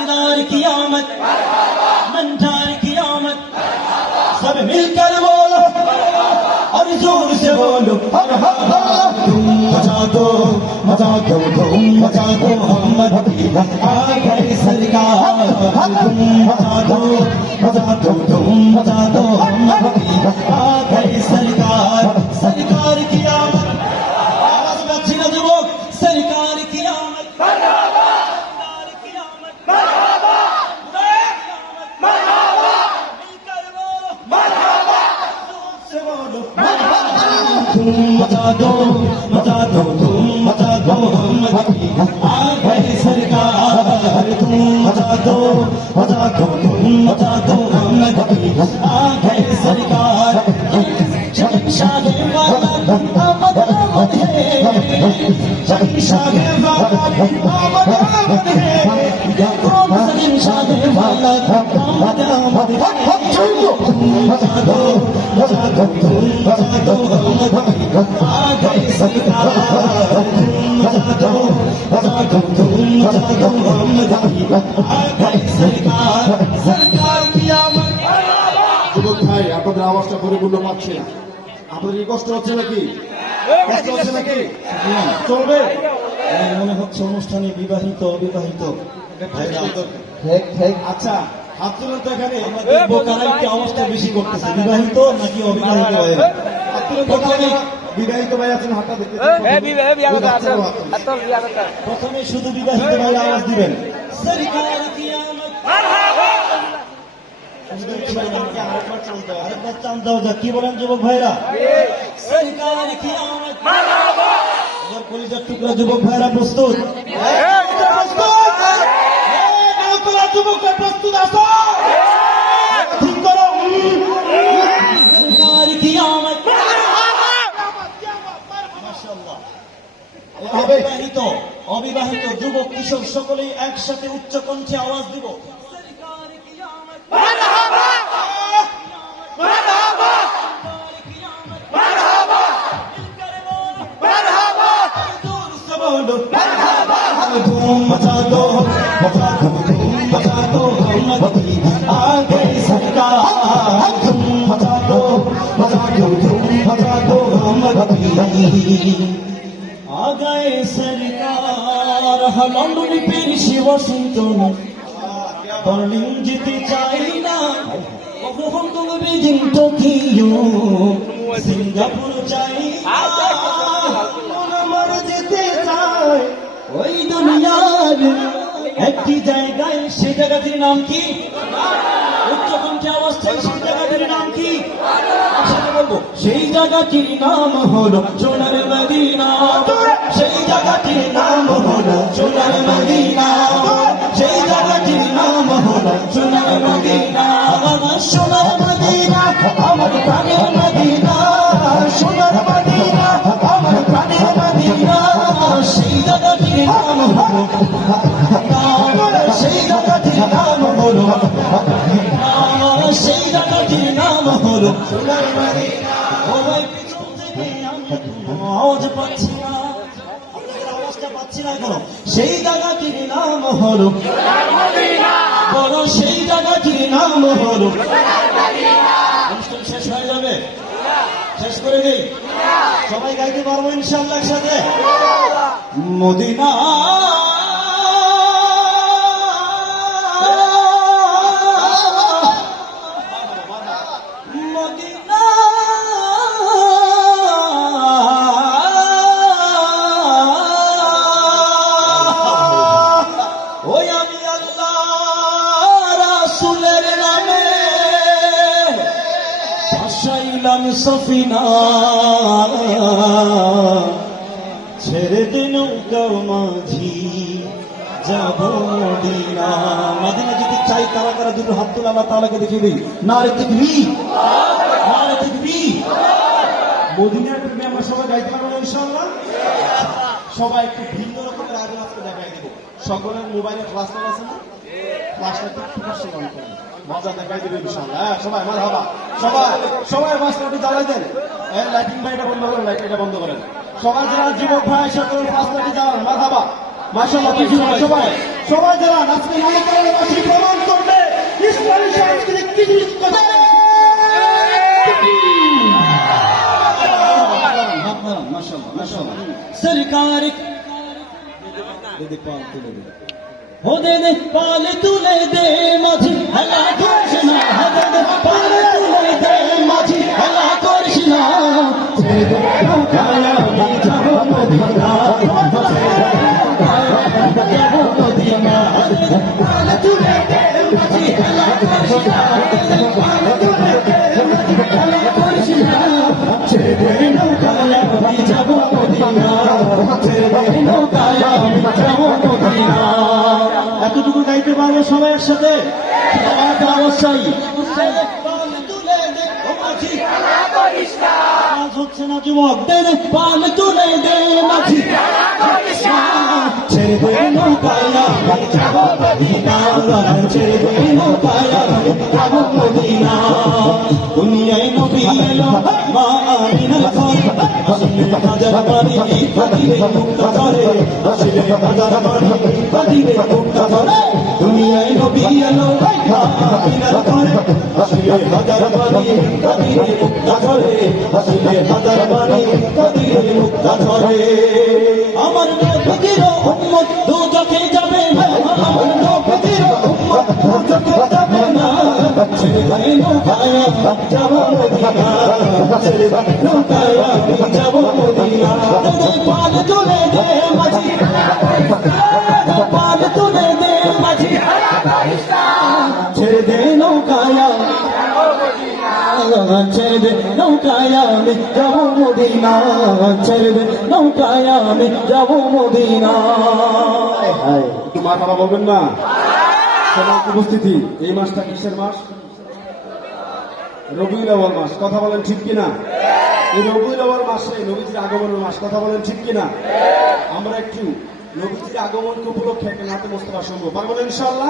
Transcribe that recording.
ताजदार की आमद मंजार की आमद सब मिलकर बोलो और जोर से बोलो तुम मचा दो तुम मचा दो मोहम्मद आ गए सरकार तुम मचा दो तुम मचा दो मोहम्मद आ गए सरकार सरकार की आमद आवाज में अच्छी ना जुबोक सरकार की आमद सरकार की आमद मरहबा मरहबा मिलकर बोलो मरहबा से बोलो तुम मचा दो तुम मचा दो मोहम्मद आ गए सरकार तुम मचा दो तुम मचा दो मोहम्मद आ गए सरकार शहंशाहे वाला आमद आमद है शहंशाहे वाला आमद है कौन शहंशाहे वाला आमद आमद है तुम मचा दो तुम मचा दो मोहम्मद आ गए सरकार तुम मचा दो तुम मचा दो मोहम्मद आ गए सरकार सरकार की आमद যুবক ভাই আপনাদের আওয়াজটা পরিপূর্ণ পাচ্ছে না, আপনাদের কি কষ্ট হচ্ছে নাকি? কষ্ট হচ্ছে নাকি? চলবে মনে হচ্ছে অনুষ্ঠানে বিবাহিত অবিবাহিত আচ্ছা, হাত তুলেন তো এখানে। বোকারাইকে অবস্থা বেশি করতেছে বিবাহিত নাকি অবিবাহিত ভাই হাত তুলেন তো এখানে। বিবাহিত ভাই আছেন, হাতটা দেখতে প্রথমে শুধু বিবাহিত ভাই আওয়াজ দিবেন সরকার কি আমদ আরেকবার চান দাও যা কি বলেন যুবক ভাইরা সরকার কি আমদ এবার কলিজার টুকরা যুবক ভাইরা প্রস্তুত যুবকরা প্রস্তুত আছো ঠিক করো সরকার কি আমদ মাশাআল্লাহ অবিবাহিত অবিবাহিত যুবক কিশোর সকলেই একসাথে উচ্চ কণ্ঠে আওয়াজ দিব সরকার কি আমদ মারহাবা মারহাবা মারহাবা মারহাবা জোর से बोलो মারহাবা तुम मचा दो तुम मचा दो मोहम्मद आ गए सरकार तुम मचा दो तुम मचा दो मोहम्मद आ गए सरकार लंदन पेरिस ওয়াশিংটন বার্লিন যেতে চাই না হংকং বেজিং টোকিও সিঙ্গাপুর চাই আমার যেতে চাই ওই দুনিয়ার একটি জায়গায়, সেই জায়গাটির নাম কি? উচ্চকণ্ঠে আওয়াজ চাই, সেই জায়গাটির নাম কি? একসাথে বলবো সেই জায়গাটির নাম হলো সোনার মদিনা সেই জায়গাটির নাম হলো সোনার মদিনা সেই জায়গাটির নাম হলো সোনার মদিনা আমার সোনার মদিনা আমার প্রাণের মদিনা সোনার মদিনা আমার প্রাণের মদিনা সেই জায়গাটির নাম হলো সেই জায়গাটির নাম হলো সেই জায়গাটির নাম হলো সোনার মদিনা ও ভাই পিছন থেকে আমি আওয়াজ পাচ্ছি না আপনাদের আওয়াজটা পাচ্ছি না কেন সেই জায়গাটির নাম হলো সোনার মদিনা বড় সেই জায়গাটির নাম হলো সোনার মদিনা অনুষ্ঠান শেষ হয়ে যাবে শেষ করে দেই সবাই গাইতে পারবো ইনশাআল্লাহ একসাথে মদিনা সফিনা ছেড়ে দিন মাঝি যাব মদিনা মদিনা যদি চাই কারা কারা দুটো হাত তুলে আল্লাহ তাআলাকে দেখিয়ে দিই নারে তাকবীর নারে তাকবীর মদিনার প্রেমে আমরা সবাই গাইতে পারবো ইনশাআল্লাহ সবাই একটু ভিন্ন রকমের আগুন আজকে দেখাই দেবো সকলের মোবাইলে ফ্ল্যাশ লাইট আছে না ফ্ল্যাশ লাইট একটু কষ্ট করতে মজা দেখাই দেবে ইনশাআল্লাহ সবাই মারহাবা সবাই সবাই মাস্টারটি জ্বালাই দেন এই লাইটিং লাইটটা বন্ধ করেন লাইটটা বন্ধ করেন সকাল যারা যুবক ভাই সকল মাস্টারটি জ্বালান মারহাবা মাশাআল্লাহ সবাই সবাই যারা আজকে নামকরণের মাসে প্রমাণ করবে ইসলামী সাংস্কৃতিক কৃষি কথা सरकार हो दे दे पाल तुले दे माझी हला कृष्णा दे दे पाल तुले दे माझी हला कृष्णा काया जाबो मदीना पाल तुले दे माझी हला कृष्णा पाल तुले दे माझी हला कृष्णा ছেড়ে দে নৌকায়া আমি যাবো মদিনা ছেড়ে দে নৌকায়া আমি যাবো মদিনা এতটুকু গাইতে পারবো সবাই একসাথে সবাইকে অবশ্যই কাজ হচ্ছে না যুবক দে দে পাল তুলে দে মাঝি ছেড়ে দে নৌকায়া আমি যাবো মদিনা ছেড়ে দে নৌকায়া আমি যাবো মদিনা দুনিয়ায় নবী এলো মা আমিনার ঘরে আসলে হাজার বাড়ি বাদিবে মুক্ত করে আসলে হাজার বাড়ি বাদিবে মুক্ত করে দুনিয়ায় নবী এলো মা আমিনার ঘরে আসলে হাজার বাড়ি বাদিবে মুক্ত করে আসলে হাজার বাড়ি বাদিবে মুক্ত করে আমার নবীর উম্মত দুজকে যাবে না আমার নবীর উম্মত দুজকে যাবে না ছেড়ে দে নৌকায়া যাবো মদিনা ছেড়ে দে নৌকায়া যাবো মদিনা পাল তুলে দে মাঝি পাল তুলে দে মাঝি ছেড়ে দে নৌকায়া ছেড়ে দে নৌকায়া আমি যাবো মদিনা ছেড়ে দে নৌকায়া আমি যাবো মদিনা একটু মা বাবা বলবেন না সবার উপস্থিতি এই মাসটা কিসের মাস রবিউল আউয়াল মাস কথা বলেন ঠিক কিনা এই রবিউল আউয়াল মাসে নবীজির আগমনের মাস কথা বলেন ঠিক কিনা আমরা একটু নবীজির আগমনকে উপলক্ষে একটা নাটক মোস্তফা শুনবো পারবো ইনশাআল্লাহ।